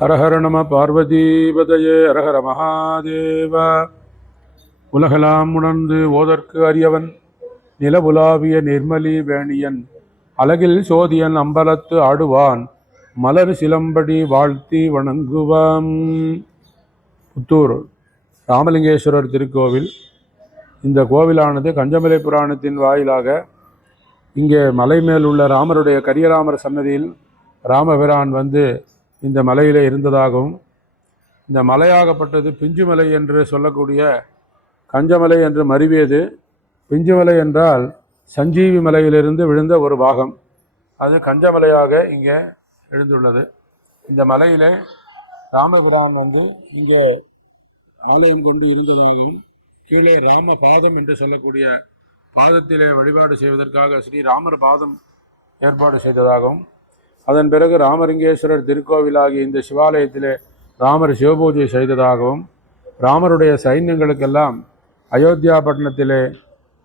ஹரஹர நம பார்வதீபதையே ஹரஹர மகாதேவ. உலகலாம் உணர்ந்து ஓதற்கு அரியவன் நிலவுலாவிய நிர்மலி வேணியன் அழகில் சோதியன் அம்பலத்து ஆடுவான் மலர் சிலம்படி வாழ்த்தி வணங்குவாம். புத்தூர் ராமலிங்கேஸ்வரர் திருக்கோவில். இந்த கோவிலானது கஞ்சமலை புராணத்தின் வாயிலாக இங்கே மலை மேல் உள்ள ராமருடைய கரியராமர் சன்னதியில் ராமபிரான் வந்து இந்த மலையில் இருந்ததாகவும், இந்த மலையாகப்பட்டது பிஞ்சுமலை என்று சொல்லக்கூடிய கஞ்சமலை என்று மருவியது. பிஞ்சுமலை என்றால் சஞ்சீவி மலையிலிருந்து விழுந்த ஒரு பாகம், அது கஞ்சமலையாக இங்கே எழுந்துள்ளது. இந்த மலையிலே ராமபிரான் வந்து இங்கே ஆலயம் கொண்டு இருந்ததாகவும், கீழே ராம பாதம் என்று சொல்லக்கூடிய பாதத்திலே வழிபாடு செய்வதற்காக ஸ்ரீராமர் பாதம் ஏற்பாடு செய்ததாகவும், அதன் பிறகு ராமலிங்கேஸ்வரர் திருக்கோவிலாகிய இந்த சிவாலயத்திலே ராமர் சிவபூஜை செய்ததாகவும், ராமருடைய சைன்யங்களுக்கெல்லாம் அயோத்தியா பட்டணத்திலே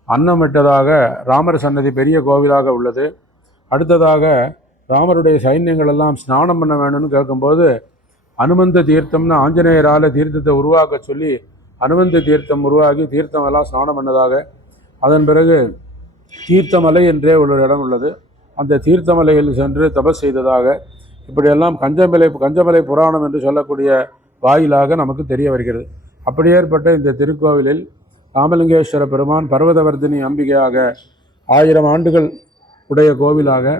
அன்னமிட்டதாக ராமர் சன்னதி பெரிய கோவிலாக உள்ளது. அடுத்ததாக ராமருடைய சைன்யங்கள் எல்லாம் ஸ்நானம் பண்ண வேணும்னு கேட்கும்போது அனுமந்த தீர்த்தம்னு ஆஞ்சநேயரால் தீர்த்தத்தை உருவாக்க சொல்லி அனுமந்த தீர்த்தம் உருவாக்கி தீர்த்தம் எல்லாம் ஸ்நானம் பண்ணதாக, அதன் பிறகு தீர்த்தமலை என்றே ஒரு இடம் உள்ளது, அந்த தீர்த்தமலையில் சென்று தபஸ் செய்ததாக, இப்படியெல்லாம் கஞ்சமலை புராணம் என்று சொல்லக்கூடிய வாயிலாக நமக்கு தெரிய வருகிறது. அப்படி ஏற்பட்ட இந்த திருக்கோவிலில் ராமலிங்கேஸ்வர பெருமான் பர்வதவர்தினி அம்பிகையாக 1000 ஆண்டுகள் உடைய கோவிலாக,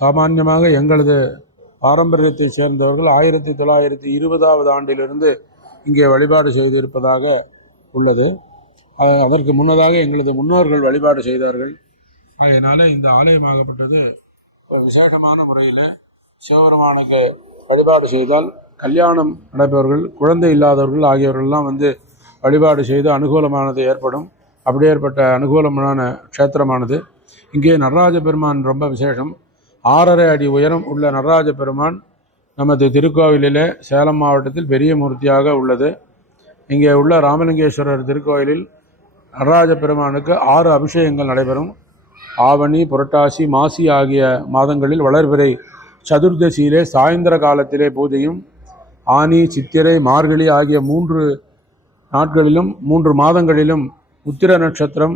சாமான்யமாக எங்களது பாரம்பரியத்தை சேர்ந்தவர்கள் 1920ஆவது ஆண்டிலிருந்து இங்கே வழிபாடு செய்திருப்பதாக உள்ளது. அதற்கு முன்னதாக எங்களது முன்னோர்கள் வழிபாடு செய்தார்கள். அதனால் இந்த ஆலயமாகப்பட்டது விசேஷமான முறையில் சிவபெருமானுக்கு வழிபாடு செய்தால் கல்யாணம் நடப்பவர்கள், குழந்தை இல்லாதவர்கள் ஆகியவர்கள்லாம் வந்து வழிபாடு செய்து அனுகூலமானது ஏற்படும். அப்படி ஏற்பட்ட அனுகூலமான க்ஷேத்திரமானது. இங்கே நடராஜ பெருமான் ரொம்ப விசேஷம். 6.5 அடி உயரம் உள்ள நடராஜ பெருமான் நமது திருக்கோவிலில் சேலம் மாவட்டத்தில் பெரிய மூர்த்தியாக உள்ளது. இங்கே உள்ள ராமலிங்கேஸ்வரர் திருக்கோவிலில் நடராஜ பெருமானுக்கு 6 அபிஷேகங்கள் நடைபெறும். ஆவணி, புரட்டாசி, மாசி ஆகிய மாதங்களில் வளர்பிறை சதுர்தசியிலே சாயந்தர காலத்திலே பூஜையும், ஆனி, சித்திரை, மார்கழி ஆகிய 3 நாட்களிலும் 3 மாதங்களிலும் உத்திர நட்சத்திரம்,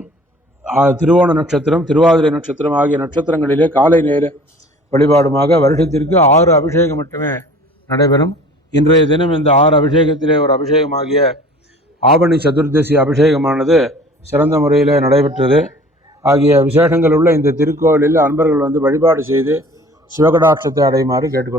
திருவோண நட்சத்திரம், திருவாதிரை நட்சத்திரம் ஆகிய நட்சத்திரங்களிலே காலை நேர வழிபாடுமாக வருஷத்திற்கு 6 அபிஷேகம் மட்டுமே நடைபெறும். இன்றைய தினம் இந்த 6 அபிஷேகத்திலே ஒரு அபிஷேகமாகிய ஆவணி சதுர்தசி அபிஷேகமானது சிறந்த முறையில் நடைபெற்றது. ஆகிய விசேஷங்கள் உள்ள இந்த திருக்கோவிலில் அன்பர்கள் வந்து வழிபாடு செய்து சிவகடாட்சத்தை அடையுமாறு கேட்டுக்கொள்ளும்.